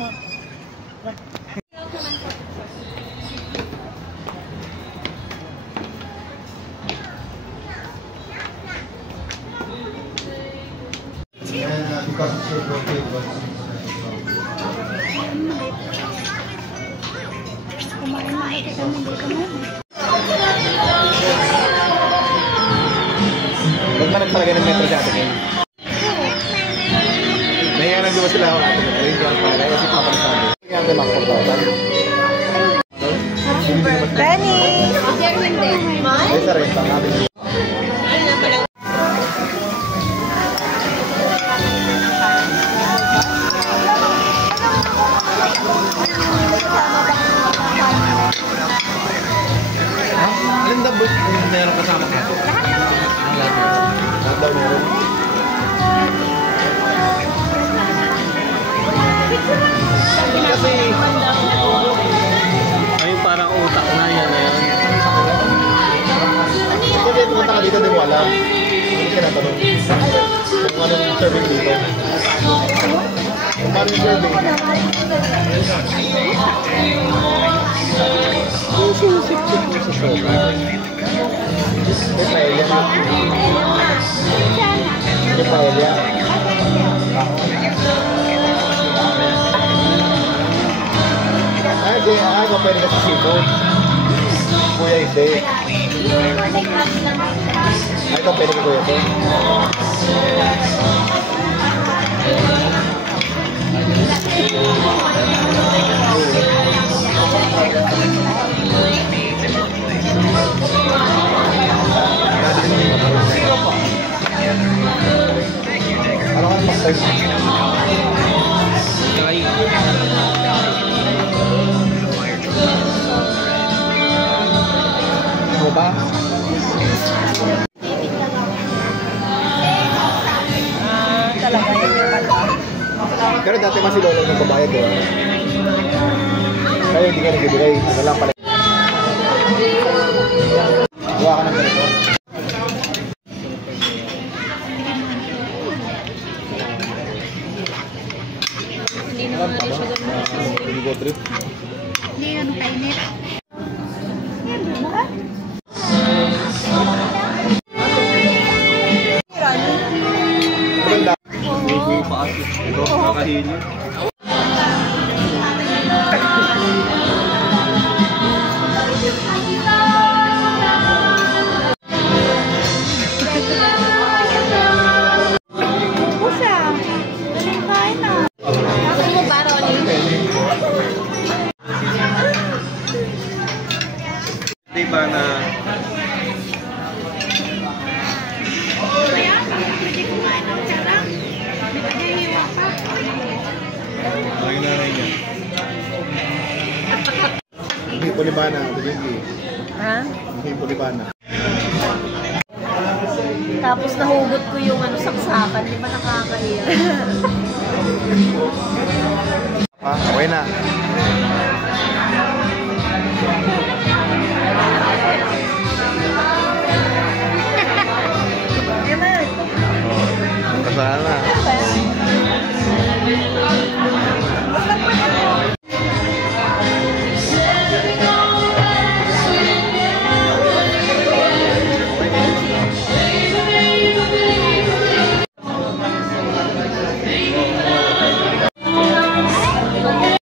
Because it's your birthday, ba't ba nagpalagay ng metro sa atin ngayon? Nahiya nagdiba sila ako natin. Ayun ko ang palagay kasi papansabi. Kaya natin makapagdawatan. Danny! Ay, sa renta natin. Alin daw meron kasama ka? Lahat daw meron. Kasi ay parang utak na yan. kasi pumunta ka dito, di mo alam. Hindi ka natanong kung anong serving dito. Kung anong serving. Susip-sip mo sa sopa. May paella. May paella. Ako pwede ka sa seafood. Kuya hindi. Ito pwede ka kuya ito. Ano ka pag-type? Ano ba? Talaga yun. Pero dati mas si Lolo ng babayad doon. Kaya hindi ka nagbibigay. Ano lang pala. Gawa ka ng ganito. Alam pa ba? Hindi ko trip. Hindi yun, kainit. Yan, diba? Maganda. Ito, nakahili. Di ba na ay nanay niya. Hindi po ni Bana. Ha? Hindi po ni Bana. Tapos nahugot ko yung saksakan. Di ba nakakahiya? Okay na. Kasana.